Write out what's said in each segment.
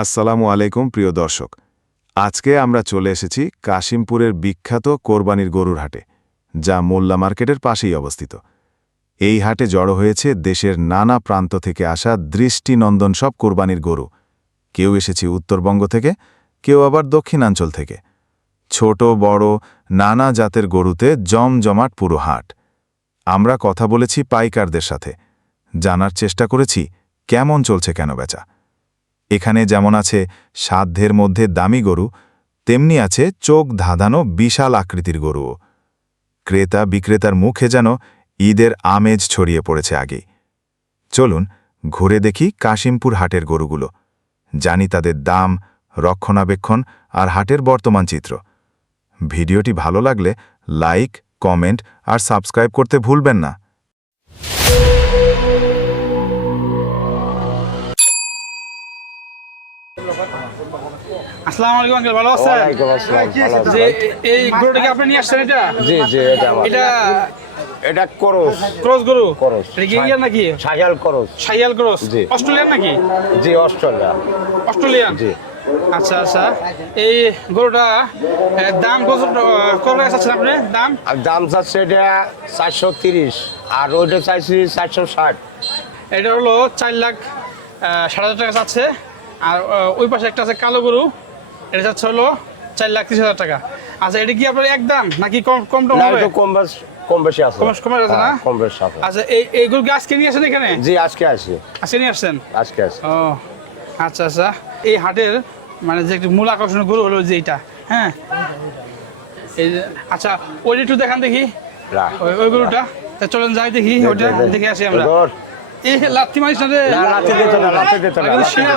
আসসালামু আলাইকুম, প্রিয় দর্শক। আজকে আমরা চলে এসেছি কাশিমপুরের বিখ্যাত কোরবানির গরুর হাটে, যা মোল্লা মার্কেটের পাশেই অবস্থিত। এই হাটে জড়ো হয়েছে দেশের নানা প্রান্ত থেকে আসা দৃষ্টিনন্দন সব কোরবানির গরু। কেউ এসেছে উত্তরবঙ্গ থেকে, কেউ আবার দক্ষিণাঞ্চল থেকে। ছোট, বড়, নানা জাতের গরুতে জমজমাট পুরো হাট। আমরা কথা বলেছি পাইকারদের সাথে। জানার চেষ্টা করেছি, কেমন চলছে কেন বেচা? এখানে যেমন আছে সাধ্যের মধ্যে দামি গরু, তেমনি আছে চোখ ধাঁধানো বিশাল আকৃতির গরুও ক্রেতা বিক্রেতার মুখে যেন ঈদের আমেজ ছড়িয়ে পড়েছে আগেই চলুন ঘুরে দেখি কাশিমপুর হাটের গরুগুলো। জানি তাদের দাম, রক্ষণাবেক্ষণ আর হাটের বর্তমান চিত্র। ভিডিওটি ভালো লাগলে লাইক, কমেন্ট আর সাবস্ক্রাইব করতে ভুলবেন না। আসসালামু আলাইকুম আঙ্কেল ভালো আছেন? ওয়ালাইকুম আসসালাম, যে এই গরুটা কি আপনি নিয়ে আসছেন এটা? জি জি এটা আমার। এটা এটা করস। ক্রস গরু? Cross। এটা নাকি? সাজাল করস। সাইয়াল ক্রস? জি। অস্ট্রেলিয়ান নাকি? জি অস্ট্রেলিয়া অস্ট্রেলিয়ান? জি। আচ্ছা আচ্ছা। এই গরুটা দাম কত কত চাচ্ছেন আপনি? দাম? আর দাম চাচ্ছে এটা চারশো তিরিশ আর ওইটা চাইছি চারশো ষাট। এটা হলো চার লাখ সাত হাজার টাকা চাচ্ছে। আর ওই পাশে একটা আছে কালো গরু। এটা হলো চার লাখ ত্রিশ হাজার টাকা। আচ্ছা এটা কি আপনার একদম নাকি কম কম টম হবে? কম বেশ কম বেশি আছে। কম- কমে গেছে না? হ্যাঁ, কম বেশি আছে। আচ্ছা এই এই গরু কি আজকে নিয়ে আসেন এখানে? জি আজকে আসি। আজকে নিয়ে আসছেন? আজকে আসি। ও আচ্ছা আচ্ছা। এই হাটের মানে যে একটি মূল আকর্ষণের গরু হলো যে এইটা হ্যাঁ? এই আচ্ছা ওইটা একটু দেখান দেখি। ওই ওই গরুটা। তা চলেন যাই দেখি ওইটা দেখে। আসি আমরা। মারিস না? রে না দিত না দিত না সিনা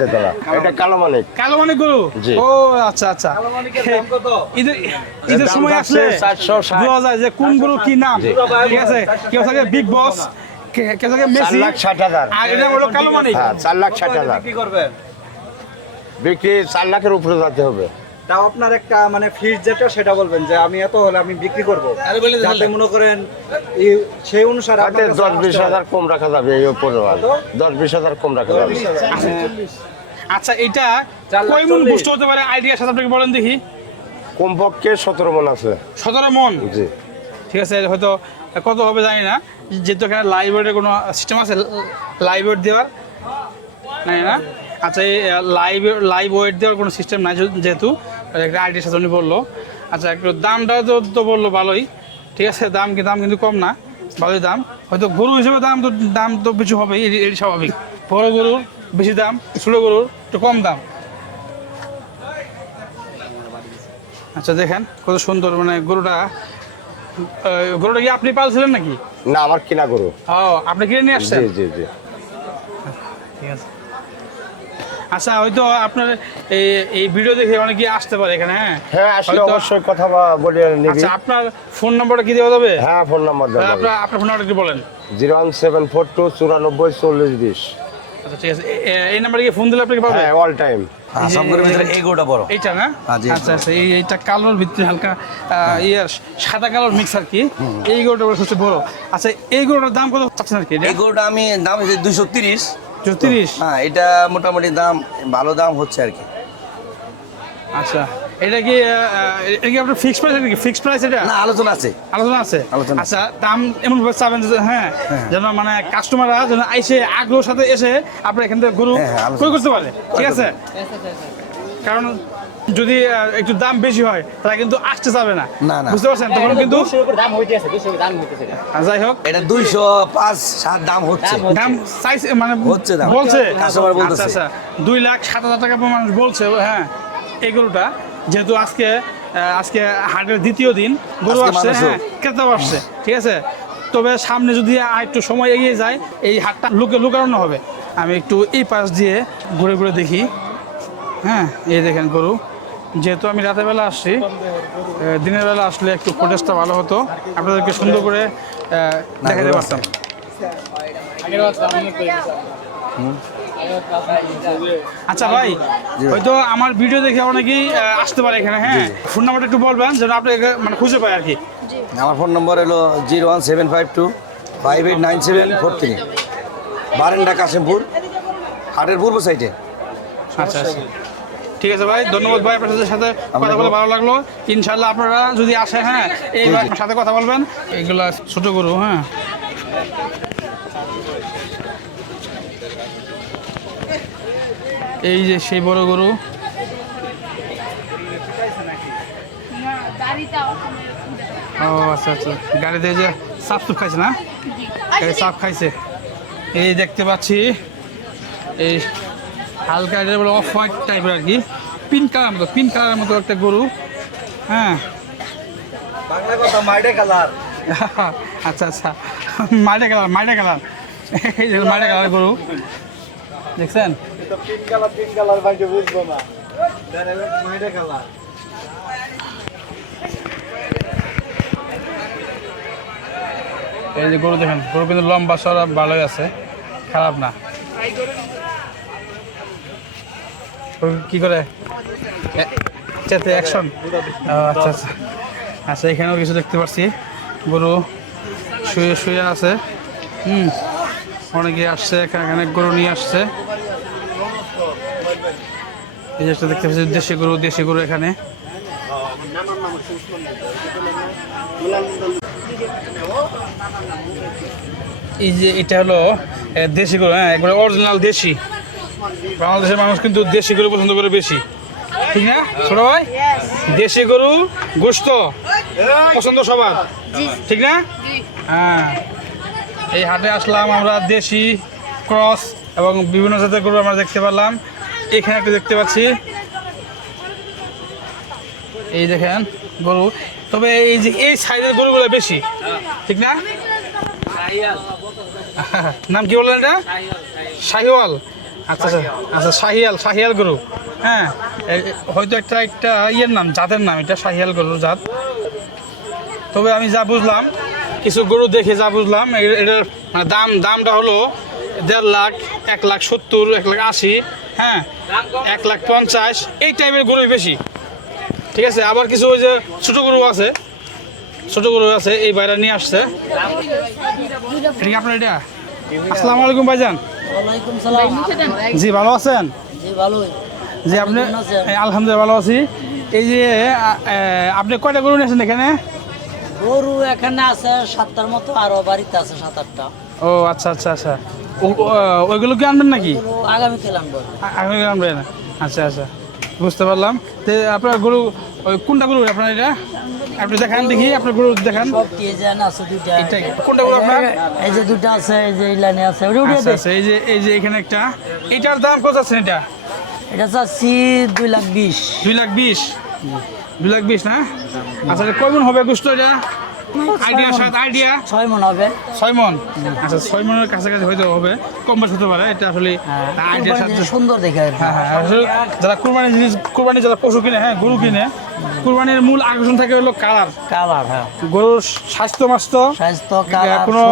দিত না এটা কালো মানিক। কালো গরু? ও আচ্ছা আচ্ছা। ঈদের ঈদের সময় আসলে 460 বোঝা যায় যে কোন গরু কি নাম। ঠিক আছে? কেউ থাকে বিগ বস কেউ থাকে চার মেসি লাখ ষাট হাজার। আর এটা হলো কালো মানিক। হ্যাঁ চার লাখ ষাট হাজার। বিক্রি চার লাখের উপরে যেতে হবে। তাও আপনার একটা মানে ফিস যেটা সেটা বলবেন যে আমি এত হলে আমি বিক্রি করব। যাতে মনে করেন সেই অনুসারে দশ বিশ হাজার কম রাখা যাবে এই পরিমাণ দশ বিশ হাজার কম রাখা যাবে। আচ্ছা এটা চার লাখ কয় মন। বুঝতে হতে পারে? আইডিয়া সাথে আপনাকে বলেন দেখি। কমপক্ষে সতেরো মন আছে। সতেরো মন? জি। ঠিক আছে হয়তো কত হবে জানি না। যেহেতু এখানে লাইভ ওয়েটের কোনো সিস্টেম আছে লাইভ ওয়েট দেওয়ার নাই না? আচ্ছা এই লাইভ লাইভ ওয়েট দেওয়ার কোনো সিস্টেম নাই যেহেতু। একটা আইডিয়ার সাথে উনি বলল। আচ্ছা একটু দামটা তো তো বলল ভালোই। ঠিক আছে দাম কি দাম কিন্তু কম না ভালোই দাম। হয়তো গরু হিসেবে দাম তো দাম তো বেশি হবেই এটি স্বাভাবিক। বড় গরুর বেশি দাম ছোটো গরুর একটু কম দাম। আচ্ছা দেখেন কত সুন্দর মানে গরুটা। গরুটা কি আপনি পালছিলেন নাকি? না আমার কিনা গরু। ও আপনি কিনে নিয়ে আসছেন? জি জি জি। ঠিক আছে। আচ্ছা হয়তো আপনার এই এই ভিডিও দেখে অনেকে আসতে পারে এখানে হ্যাঁ? হ্যাঁ আসলে অবশ্যই কথা বলে নিবি। আচ্ছা আপনার ফোন নাম্বারটা কি দেওয়া যাবে? হ্যাঁ ফোন নাম্বার দেবো আপনার আপনার ফোন নাম্বারটা কি বলেন। Zero one seven four two চুরানব্বই চল্লিশ বিশ। আচ্ছা ঠিক আছে। এই নাম্বারে কি ফোন দিলে আপনাকে পাবে? হ্যাঁ অল টাইম সবগুলোর ভিতরে এই গরুটা বড়। এইটা না? হ্যাঁ, আচ্ছা আচ্ছা এই এইটা কালোর ভিতরে হালকা ইয়ে সাদা কালোর মিক্স আর কি। এই গরুটা বড় সবচেয়ে বড়। আচ্ছা এই দাম কত চাচ্ছেন আর কি? এই গরুটা আমি দাম হচ্ছে দুশো তিরিশ। তিরিশ? হ্যাঁ এটা মোটামুটি দাম ভালো দাম হচ্ছে আর কি। আচ্ছা এটা কি এটা কি আপনার ফিক্স প্রাইস নাকি? ফিক্স প্রাইস এটা? না আলোচনা আছে। আলোচনা আছে? আলোচনা। আচ্ছা দাম এমন ভাবে চাবেন যে হ্যাঁ যেন মানে কাস্টমাররা যেন আইসে আগ্রহ সাথে এসে আপনার এখান থেকে গরু হ্যাঁ, হ্যাঁ। ক্রয় করতে পারে। ঠিক আছে? কারণ যদি একটু দাম বেশি হয় তারা কিন্তু আসতে চাবে না। না, না। বুঝতে পারছেন? তখন কিন্তু যাই হোক। এটা দুইশো পাঁচ সাত দাম হচ্ছে। দাম চাইছে মানে হচ্ছে দাম। বলছে? কাস্টমার বলতেছে। আচ্ছা। আচ্ছা দুই লাখ সাত হাজার টাকা মানুষ বলছে হ্যাঁ এই গরুটা যেহেতু আজকে আজকে হাটের দ্বিতীয় দিন গরু আসছে। হ্যাঁ ক্রেতাও আসছে ঠিক আছে? তবে সামনে যদি আর একটু সময় এগিয়ে যায় এই হাটটা লুকে লুকানো হবে। আমি একটু এই পাশ দিয়ে ঘুরে ঘুরে দেখি। হ্যাঁ এই দেখেন গরু। যেহেতু আমি রাতের বেলা আসছি দিনের বেলা আসলে একটু ফুটেজটা ভালো হতো। আপনাদেরকে সুন্দর করে দেখাতে পারতাম। আচ্ছা ভাই হয়তো আমার ভিডিও দেখে অনেকেই আসতে পারে এখানে হ্যাঁ? ফোন নাম্বারটা একটু বলবেন যেন আপনি মানে খুঁজে পাই আর কি। আমার ফোন নম্বর হলো zero one seven five two five eight nine seven four three. Barenda Kashimpur হাটের পূর্ব সাইডে আচ্ছা আচ্ছা। ঠিক আছে ভাই ধন্যবাদ ভাই আপনাদের সাথে কথা বলে ভালো লাগল। ইনশাল্লাহ আপনারা যদি আসে হ্যাঁ এই সাথে কথা বলবেন। এইগুলা ছোট গরু হ্যাঁ। এই যে সেই বড় গরু। ও আচ্ছা আচ্ছা। গাড়িতে এই যে সাপ সুপ খাইছে না? এই সাপ খাইছে। এই দেখতে পাচ্ছি। এই হালকা এটা বলে অফ হোয়াইট টাইপের আর কি। পিঙ্ক কালার মতো পিঙ্ক কালারের মতো একটা গরু। হ্যাঁ। বাংলা কথা মাইডে কালার। আচ্ছা আচ্ছা। মাইডে কালার মাইডে কালার। এই যে মাইডে কালার গরু। দেখছেন? পিঙ্ক কালার পিঙ্ক কালার ভাই বুঝব না। মাইডে কালার। এই যে গরু দেখেন গরু কিন্তু লম্বা সরা ভালোই আছে। খারাপ না গরু কি করে? চেতে অ্যাকশন আচ্ছা আচ্ছা। আচ্ছা এখানেও কিছু দেখতে পাচ্ছি গরু শুয়ে শুয়ে আছে। হুম। অনেকে আসছে এখানে গরু নিয়ে আসছে। এই একটা দেখতে পাচ্ছি, দেশি গরু দেশি গরু এখানে। এই যে এটা হলো দেশি গরু হ্যাঁ অরিজিনাল দেশি। বাংলাদেশের মানুষ কিন্তু দেশি গরু পছন্দ করে বেশি। ঠিক না ছোট ভাই? দেশি গরু গোস্ত পছন্দ সবার। ঠিক না? হ্যাঁ। এই হাটে আসলাম আমরা দেশি ক্রস এবং বিভিন্ন জাতের গরু আমরা দেখতে পারলাম। এখানে একটু দেখতে পাচ্ছি। এই দেখেন গরু। তবে এই যে এই সাইজের গরুগুলো বেশি। ঠিক না? নাম কি বললেন এটা? শাহিওয়াল। আচ্ছা আচ্ছা আচ্ছা শাহিয়াল শাহিয়াল গরু। হ্যাঁ। হয়তো একটা একটা ইয়ের নাম জাতের নাম এটা শাহিয়াল গরুর জাত। তবে আমি যা বুঝলাম কিছু গরু দেখে যা বুঝলাম এটার দাম দামটা হলো দেড় লাখ এক লাখ সত্তর এক লাখ আশি হ্যাঁ এক লাখ পঞ্চাশ এই টাইপের গরুই বেশি। ঠিক আছে আবার কিছু ওই যে ছোটো গরু আছে ছোটো গরু আছে এই বাইরে নিয়ে আসছে। আপনার এটা আসসালামু আলাইকুম ভাইজান। জি ভালো আছেন? জি আপনি আলহামদুলিল্লাহ ভালো আছি। এই যে আপনি কয়টা গরু নিয়েছেন এখানে? গরু এখানে আছে সাতটার মতো আরও বাড়িতে আছে সাত আটটা ও আচ্ছা আচ্ছা আচ্ছা। ওইগুলো কি আনবেন নাকি? গরু আগামী খেলাম আগামী আনবেন। আচ্ছা আচ্ছা। বুঝতে পারলাম। তো আপনার গরু কোনটা গরু আপনার এটা? আপনি দেখান দেখি আপনার গরু দেখান। আছে দুইটা। এটা কোনটা গরু আপনার? এই যে দুইটা আছে এই যে এই লাইনে আছে ওটা আচ্ছা আচ্ছা এই যে এই যে এখানে একটা। এটার দাম কত আছে এটা? এটা চাচ্ছি দুই লাখ বিশ। দুই লাখ বিশ। দুই লাখ বিশ না? আচ্ছা এটা হবে গোস্ত এটা? আইডিয়া সাত আইডিয়া ছয় মন হবে। ছয় মন? আচ্ছা ছয় মনের কাছাকাছি হয়তো হবে। কম বেশ হতে পারে এটা আসলে হ্যাঁ আইডিয়া সুন্দর দেখে হ্যাঁ হ্যাঁ যারা কুরবানি জিনিস কুরবানি যারা পশু কিনে হ্যাঁ গরু কিনে কুরবানির মূল আকর্ষণ থাকে হলো কালার। কালার হ্যাঁ। গরুর স্বাস্থ্য মাস্তো স্বাস্থ্য কোনো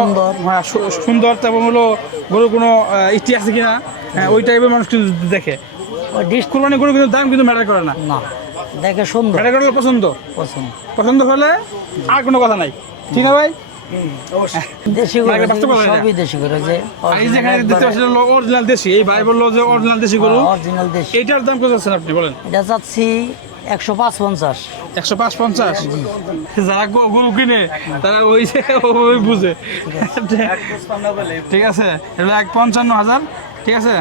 সুন্দর। এবং হলো গরুর কোনো আহ, ইতি আছে কিনা হ্যাঁ ওই টাইপের মানুষ কিন্তু দেখে। কুরবানি গরু কিন্তু দাম কিন্তু ম্যাটার করে না। না। দেখে সুন্দর। ম্যাটার করলে পছন্দ? পছন্দ। পছন্দ হলে আর কোনো কথা নাই। ঠিক আছে ভাই? দেশি এটা গরু সবই দেশি গরু যে আর এই যেখানে দেখতে পাচ্ছেন অরিজিনাল দেশি। এই ভাই বলল যে অরিজিনাল দেশি গরু। অরিজিনাল দেশি। এইটার দাম কত আছেন আপনি বলেন? এটা চাচ্ছি একশো পাঁচ পঞ্চাশ। একশো পাঁচ পঞ্চাশ? যারা গরু কিনে তারা ওই যে ওই বুঝে। ঠিক আছে। এটা এক পঞ্চান্ন হাজার। ঠিক আছে?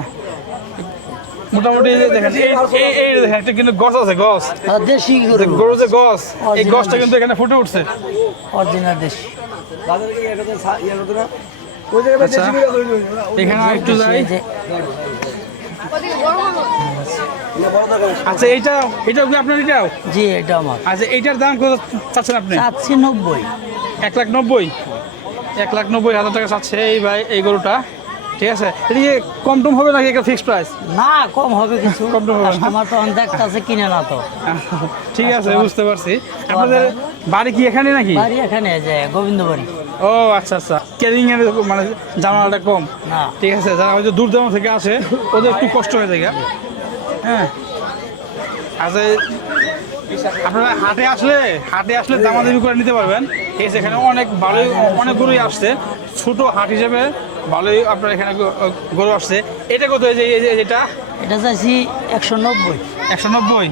মোটামুটি দেখেন এই- এই- এই দেখেন একটা কিন্তু গছ আছে গছ। দেশি গরু। যে গছ এই গছটা কিন্তু এখানে ফুটে উঠছে। অরিজিনাল দেশি। আচ্ছা এখানে একটু যাই। আচ্ছা এইটা এটাও কি আপনার এটাও? জি এটা আমার। আচ্ছা এইটার দাম কত চাচ্ছেন আপনি? চাচ্ছি নব্বই। এক লাখ নব্বই। এক লাখ নব্বই হাজার টাকা চাচ্ছে এই ভাই এই গরুটা। ঠিক আছে? এটা কি কম টম হবে নাকি একটা ফিক্সড প্রাইস না কম হবে কিছু। কম তো হবে। কাস্টমার তো দেখতে আছে কিনে না তো। ঠিক আছে বুঝতে পারছি। আপনাদের বাড়ি কি এখানে নাকি? বাড়ি এখানে যে গোবিন্দ বাড়ি ও আচ্ছা আচ্ছা। ক্যারিং এর মানে জামালটা কম। না। ঠিক আছে যারা হয়তো দূর দূরান্ত থেকে আসে ওদের একটু কষ্ট হয়ে যায় হ্যাঁ। আচ্ছা আপনারা হাটে আসলে হাটে আসলে দামাদামি করে নিতে পারবেন। ঠিক আছে এখানে অনেক ভালোই অনেক গরুই আসছে। ছোট হাট হিসেবে ভালোই আপনার এখানে গরু আসছে। এটা কত এই যে এই যে- যেটা? এটা চাইছি একশো নব্বই। একশো নব্বই?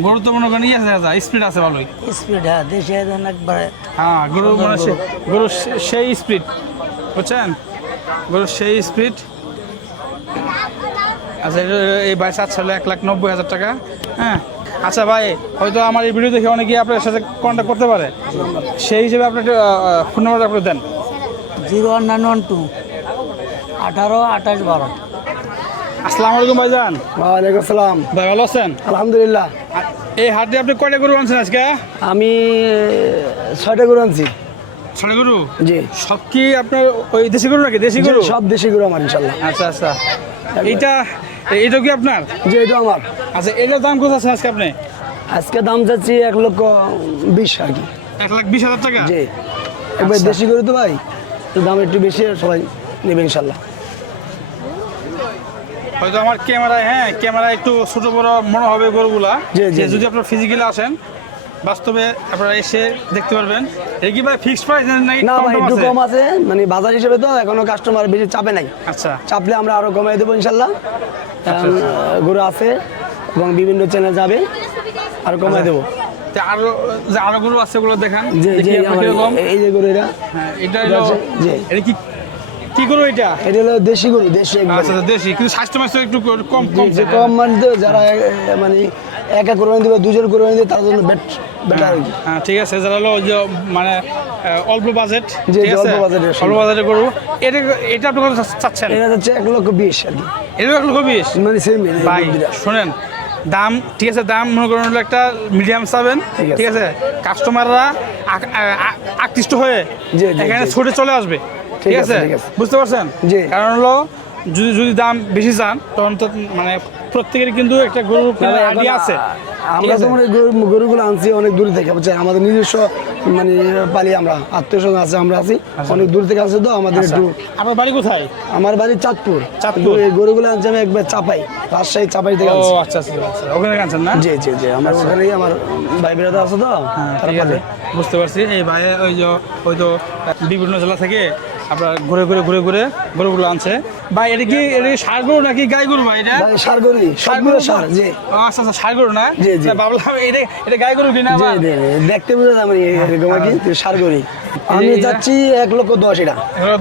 গরু তো মনে করেন ইয়ে আছে স্পিড আছে ভালোই। স্পিড হ্যাঁ দেশে একবারে হ্যাঁ গরু মানে গরু। সেই স্পিড। বুঝছেন? গরু সেই স্পিড। আচ্ছা এটা- এই বাইশ সাত সালে এক লাখ নব্বই হাজার টাকা। হ্যাঁ। আচ্ছা ভাই হয়তো আমার এই ভিডিও দেখে অনেকেই আপনার সাথে কন্ট্যাক্ট করতে পারে। সেই হিসেবে আপনি একটা ফোন নাম্বার আপনি দেন। Zero one nine one two. আঠারো আঠাশ বারো। আসসালামু আলাইকুম ভাইজান। ওয়ালাইকুম আসসালাম। ভাই ভালো আছেন? আলহামদুলিল্লাহ। এই হাটে আপনি কয়টা গরু আনছেন আজকে? আমি ছয়টা গরু আনছি। ছড়ে গরু? জি। সব কি আপনার ওই দেশি গরু নাকি দেশি গরু? সব দেশি গরু আমার ইনশাল্লাহ। আচ্ছা আচ্ছা। এইটা এটা কি আপনার? জি এটা আমার। আচ্ছা এটার দাম কত আছে আজকে আপনি? আজকে দাম যাচ্ছি এক লক্ষ বিশ আর কি। এক লাখ বিশ হাজার টাকা? জি। এবার আচ্ছা। দেশি গরু তো ভাই দাম একটু বেশি সবাই। নেবে ইনশাল্লাহ। হয়তো আমার ক্যামেরায় হ্যাঁ ক্যামেরায় একটু ছোট বড় মনে হবে গরুগুলা। যে যদি আপনার ফিজিক্যালি আসেন বাস্তবে আপনারা এসে দেখতে পারবেন। এটা কি ভাই ফিক্সড প্রাইস নাকি না ভাই একটু আছে? কম আছে মানে বাজার হিসেবে তো এখনও কাস্টমার বেশি চাপে নাই। আচ্ছা। চাপলে আমরা আরও কমাই দেবো ইনশাল্লাহ। গরু আছে এবং বিভিন্ন চ্যানেল যাবে আর কমাই দেবো। তে আরও যে আরও গরু আছে ওগুলো দেখান যে এই গরু হ্যাঁ এটা এটা। এটা কি কি গরু এটা? এটা হলো দেশি গরু দেশি। আচ্ছা আচ্ছা, দেশি। কিন্তু স্বাস্থ্য মাস্য একটু কম কম যে কম মানে যারা মানে একা কোরবানি দেবে দুজন কোরবানি দেবে তার জন্য বেট বেটার হ্যাঁ ঠিক আছে যারা হলো যে মানে অল্প বাজেট ঠিক জি, আছে? অল্প বাজেটের অল্প বাজেটের গরু। এটা এটা আপনি কত চাচ্ছেন? এটা হচ্ছে এক লক্ষ বিশ আর কি। এটা এক লক্ষ বিশ? মানে সেম ভাই শোনেন দাম ঠিক আছে দাম মনে করেন হলো একটা মিডিয়াম চাবেন ঠিক আছে। কাস্টমাররা আকৃষ্ট হয়ে এখানে ছুটে চলে আসবে। ঠিক আছে, আছে আছে। বুঝতে পারছেন। কারণ হলো যদি যদি দাম বেশি চান তখন তো মানে প্রত্যেকের কিন্তু একটা গরু আইডিয়া আছে। আমরা আছে? তো মানে গরুগুলো আনছি অনেক দূর থেকে বুঝছেন? আমাদের নিজস্ব মানে পালি আমরা আত্মীয় স্বজন আছে আমরা আছি আচ্ছা। অনেক দূর থেকে আসছে তো আমাদের একটু আপনার বাড়ি কোথায়? আমার বাড়ি চাঁদপুর। চাঁদপুর। এই গরুগুলো আনছি আমি একবার চাপাই রাজশাহী চাপাই থেকে আনছি। আচ্ছা আচ্ছা আচ্ছা ওখানে আনছেন না? জি জি জি আমার ওখানেই আমার ভাই বেড়াতে আছে তো হ্যাঁ, আছে। বুঝতে পারছি। এই ভাই ওই যে ওই তো বিভিন্ন জেলা থেকে আপনার ঘুরে ঘুরে ঘুরে ঘুরে গরুগুলো আনছে। ভাই এটা কি এটা কি সার গরু নাকি গাই গরু ভাই এটা? সার গরু সবগুলো সার জি। আচ্ছা আচ্ছা সার গরু না? জি, জি। ভাবলাম এটা এটা গাই গরু কিনা জি, জি, জি। দেখতে বুঝে যাবেন এরকম আর কি সার গরি। আমি যাচ্ছি এক লক্ষ দশ এটা।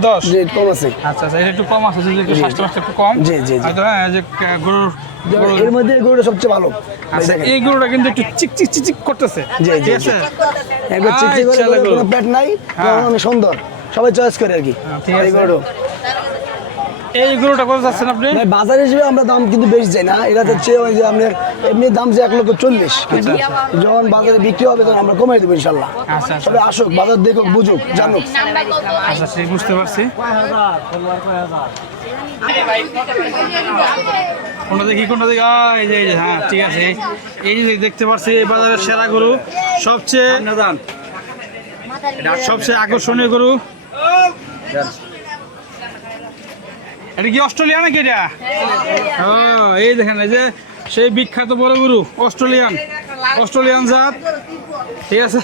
দশ? যে কম আছে। আচ্ছা আচ্ছা এটা একটু কম আছে একটু স্বাস্থ্য একটু কম। জি, জি, জি। হয়তো হ্যাঁ যে গরুর এর মধ্যে গরুটা সবচেয়ে ভালো। আচ্ছা এই গরুটা কিন্তু একটু চিক চিক চিক চিক করতেছে। জি, জি, জি। একবার করে গরুর গরু। কোনো পেট নাই হ্যাঁ। আমি সুন্দর। সবাই চয়েস করে আর কি। হ্যাঁ, ঠিক এই আছে। গরু এই গরুটা কত চাচ্ছেন আপনি? ভাই বাজার হিসেবে আমরা দাম কিন্তু বেশি চাই না। এটা হচ্ছে ওই যে আপনার এমনি দাম যে এক লক্ষ চল্লিশ। যখন বাজারে বিক্রি হবে তখন আমরা কমাই দেবো ইনশাল্লাহ। আচ্ছা আচ্ছা। সবাই আসুক বাজার দেখুক বুঝুক জানুক। আচ্ছা ঠিক বুঝতে পারছি। কোনটা দেখি কোনটা দেখি? এই যে হ্যাঁ ঠিক আছে। এই- এই যে দেখতে পাচ্ছি এই বাজারের সেরা গরু। সবচেয়ে সবচেয়ে আকর্ষণীয় গরু এটা কি অস্ট্রেলিয়া নাকি এটা? ও এই দেখেন এই যে সেই বিখ্যাত বড় গরু অস্ট্রেলিয়ান অস্ট্রেলিয়ান জাত। ঠিক আছে?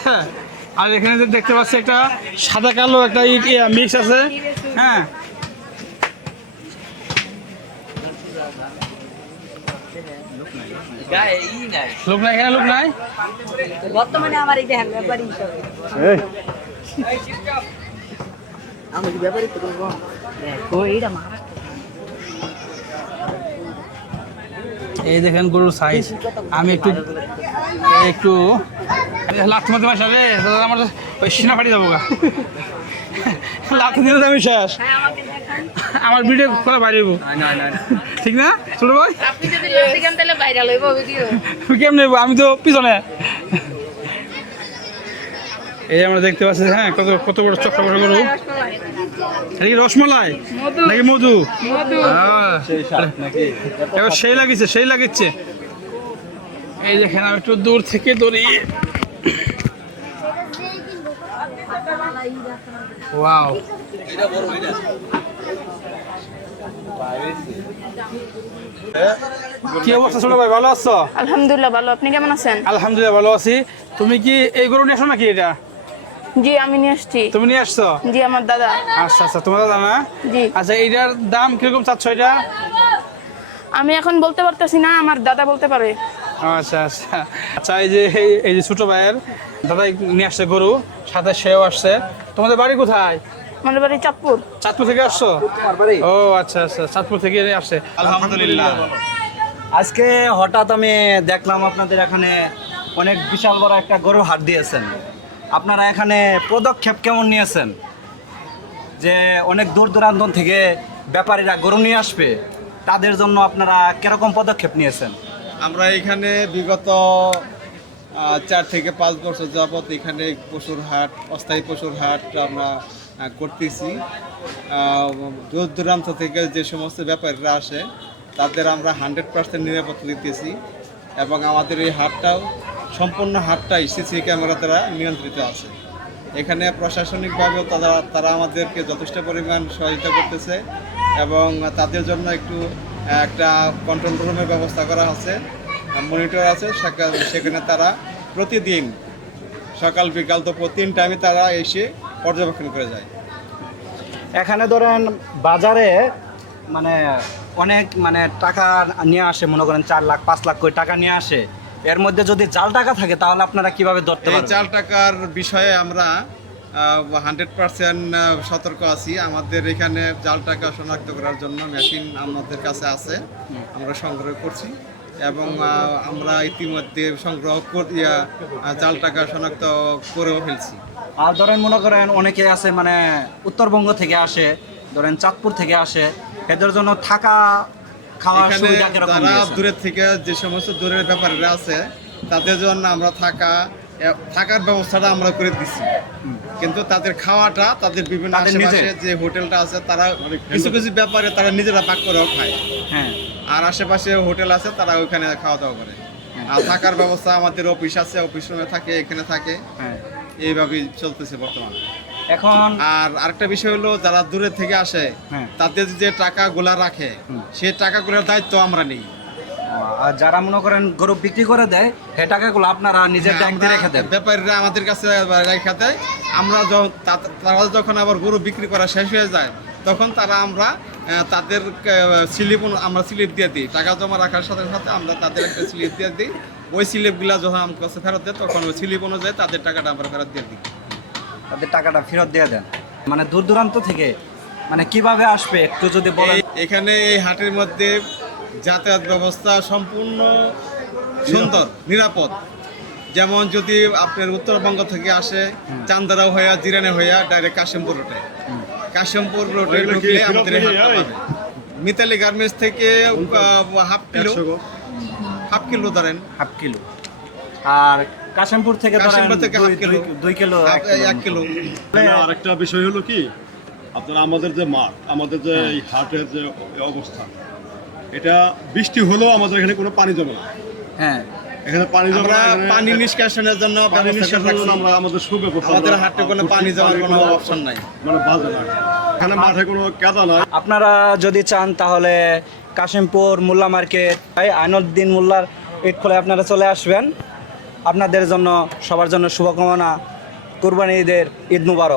আর এখানে যে দেখতে পাচ্ছি একটা সাদা কালো একটা মিক্স আছে। হ্যাঁ। লোক নাই এখানে লোক নাই? বর্তমানে আমার এই দেখেন ব্যাপারী এই দেখেন গরুর সাইজ আমি একটু একটু লাখ মধ্যে মাস রে। দাদা আমার ওই সিনা ফাটি যাব গা। লাখ দিলে আমি শেষ। আমার ভিডিও করে বাইরে হইবো। ঠিক না ছোট ভাই? আপনি যদি লাভ দিকেন তাহলে ভাইরাল হইব ভিডিও কেমনে আমি তো পিছনে। এই আমরা দেখতে পাচ্ছি হ্যাঁ কত কত বড় চক্র বড় গরু। নাকি মধু? এবার সেই লাগিছে সেই লাগিচ্ছে। এই দেখেন আমি একটু দূর থেকে দৌড়ি ওয়াও। কি অবস্থা ছোট ভাই ভালো আছো? আলহামদুলিল্লাহ ভালো। আপনি কেমন আছেন? আলহামদুলিল্লাহ ভালো আছি। তুমি কি এই গরু নিয়ে আসো নাকি এটা? জি আমি নিয়ে আসছি। তুমি নিয়ে আসছো? জি আমার দাদা। আচ্ছা আচ্ছা তোমার দাদা না? জি। আচ্ছা এইটার দাম কীরকম চাচ্ছ এটা? আমি এখন বলতে পারতেছি না আমার দাদা বলতে পারে। আচ্ছা আচ্ছা। আচ্ছা এই যে এই- এই যে ছোট ভাইয়ের দাদা নিয়ে আসছে গরু সাথে সেও আসছে। তোমাদের বাড়ি কোথায়? আমাদের বাড়ি চাঁদপুর। চাঁদপুর থেকে আসছো? ও আচ্ছা আচ্ছা চাঁদপুর থেকে আসছে। আলহামদুলিল্লাহ। আজকে হঠাৎ আমি দেখলাম আপনাদের এখানে অনেক বিশাল বড় একটা গরু হাট দিয়েছেন। আপনারা এখানে পদক্ষেপ কেমন নিয়েছেন? যে অনেক দূর দূরান্ত থেকে ব্যাপারীরা গরু নিয়ে আসবে, তাদের জন্য আপনারা কীরকম পদক্ষেপ নিয়েছেন? আমরা এখানে বিগত চার থেকে পাঁচ বছর যাবৎ এখানে পশুর হাট, অস্থায়ী পশুর হাট আমরা করতেছি। দূর দূরান্ত থেকে যে সমস্ত ব্যাপারীরা আসে, তাদের আমরা হান্ড্রেড পার্সেন্ট নিরাপত্তা দিতেছি। এবং আমাদের এই হাটটাও সম্পূর্ণ হাটটাই সিসি ক্যামেরা দ্বারা নিয়ন্ত্রিত আছে। এখানে প্রশাসনিকভাবেও তারা তারা আমাদেরকে যথেষ্ট পরিমাণ সহযোগিতা করতেছে এবং তাদের জন্য একটু, একটা কন্ট্রোল রুমের ব্যবস্থা করা আছে মনিটর আছে সেখানে তারা প্রতিদিন সকাল বিকাল দুপুর তিন টাইমে তারা এসে পর্যবেক্ষণ করে যায়। এখানে ধরেন বাজারে মানে অনেক মানে টাকা নিয়ে আসে, মনে করেন চার লাখ, পাঁচ লাখ করে টাকা নিয়ে আসে। এর মধ্যে যদি জাল টাকা থাকে তাহলে আপনারা কীভাবে ধরতে পারবেন? চাল টাকার বিষয়ে আমরা হান্ড্রেড পার্সেন্ট সতর্ক আছি। আমাদের এখানে জাল টাকা শনাক্ত করার জন্য মেশিন আমাদের কাছে আছে। আমরা সংগ্রহ করছি এবং আমরা ইতিমধ্যে সংগ্রহ করিয়া জাল টাকা শনাক্ত করেও ফেলছি। আর ধরেন মনে করেন অনেকে আছে মানে উত্তরবঙ্গ থেকে আসে ধরেন চাঁদপুর থেকে আসে এদের জন্য থাকা খাওয়ার সুবিধা কীরকম যারা দূরের থেকে যে সমস্ত দূরের ব্যাপারীরা আছে তাদের জন্য আমরা থাকা থাকার ব্যবস্থাটা আমরা করে দিচ্ছি কিন্তু তাদের খাওয়াটা তাদের বিভিন্ন আশেপাশে যে হোটেলটা আছে তারা কিছু কিছু ব্যাপারে তারা নিজেরা পাক করেও খায়। হ্যাঁ। আর আশেপাশে হোটেল আছে তারা ওইখানে খাওয়া দাওয়া করে আর থাকার ব্যবস্থা আমাদের অফিস আছে অফিস রুমে থাকে এখানে থাকে। হ্যাঁ। এইভাবেই চলতেছে বর্তমানে। এখন আর আরেকটা বিষয় হলো যারা দূরে থেকে আসে হ্যাঁ। তাদের যে টাকাগুলা রাখে সেই টাকাগুলোর দায়িত্ব আমরা নিই। আর যারা মনে করেন গরু বিক্রি করে দেয় সে টাকাগুলো আপনারা নিজের ব্যাংকে রেখে দেন। ব্যাপারীরা আমাদের কাছে রেখে দেয়। আমরা যখন তারা যখন আবার গরু বিক্রি করা শেষ হয়ে যায় তখন তারা আমরা তাদের স্লিপ আমরা স্লিপ দিয়ে দিই। টাকা জমা রাখার সাথে সাথে আমরা তাদের একটা স্লিপ দিয়ে দিই। ওই স্লিপগুলা যখন আমার কাছে ফেরত দেয় তখন ওই স্লিপ অনুযায়ী তাদের টাকাটা আমরা ফেরত দিয়ে দিই। তাদের টাকাটা ফেরত দিয়ে দেন। মানে দূর দূরান্ত থেকে মানে কীভাবে আসবে একটু যদি বলেন? এখানে এই হাটের মধ্যে যাতায়াত ব্যবস্থা সম্পূর্ণ সুন্দর নিরাপদ। যেমন যদি আপনার উত্তরবঙ্গ থেকে আসে চান্দারা হইয়া জিরানে হইয়া ডাইরেক্ট কাশিমপুর রোডে কাশিমপুর রোডে ঢুকলে আমাদের। মিতালি গার্মেন্টস থেকে হাফ কিলো। হাফ কিলো ধরেন। Half kilo. আর কাশিমপুর থেকে কাশিমপুর থেকে দুই- কিলো। দুই- দুই কিলো এক কিলো আরেকটা বিষয় হলো কি আপনার আমাদের যে মাঠ আমাদের যে এই হাটের যে অবস্থা এটা বৃষ্টি হলেও আমাদের এখানে কোনো পানি জমে না। হ্যাঁ। এখানে পানি জমে পানি নিষ্কাশনের জন্য পানি। জন্য আমরা আমাদের সুব্যবস্থা আমাদের হাটে কোনো পানি যাওয়ার কোনো অপশন নাই। মানে বাজে না। এখানে মাঠে কোনো কেদা নাই। আপনারা যদি চান তাহলে কাশিমপুর মোল্লা মার্কেট আইনুদ্দিন মোল্লার ইট খোলে আপনারা চলে আসবেন। আপনাদের জন্য সবার জন্য শুভকামনা। কুরবানি ঈদের ঈদ মুবারক।